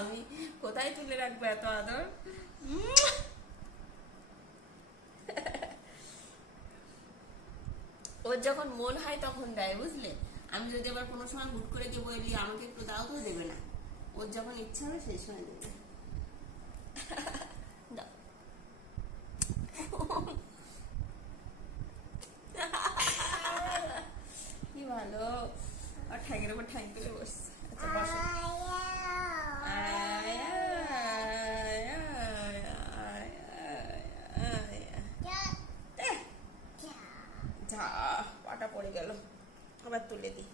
আমি কোথায় তুলে রাখবো এত আদর। ওর যখন মন হয় তখন দেয়, বুঝলে। আমি যদি আবার কোনো সময় হুট করে যে বলি আমাকে একটু দাও, তো দেবে না। ওর যখন ইচ্ছা হবে সেই সময় দেবে। দাও। কি ভালো, আর ঠ্যাঙের উপর ঠ্যাং তুলে বসছে। আচ্ছা বসো। যা, পাটা পড়ে গেল, আবার তুলে দিই।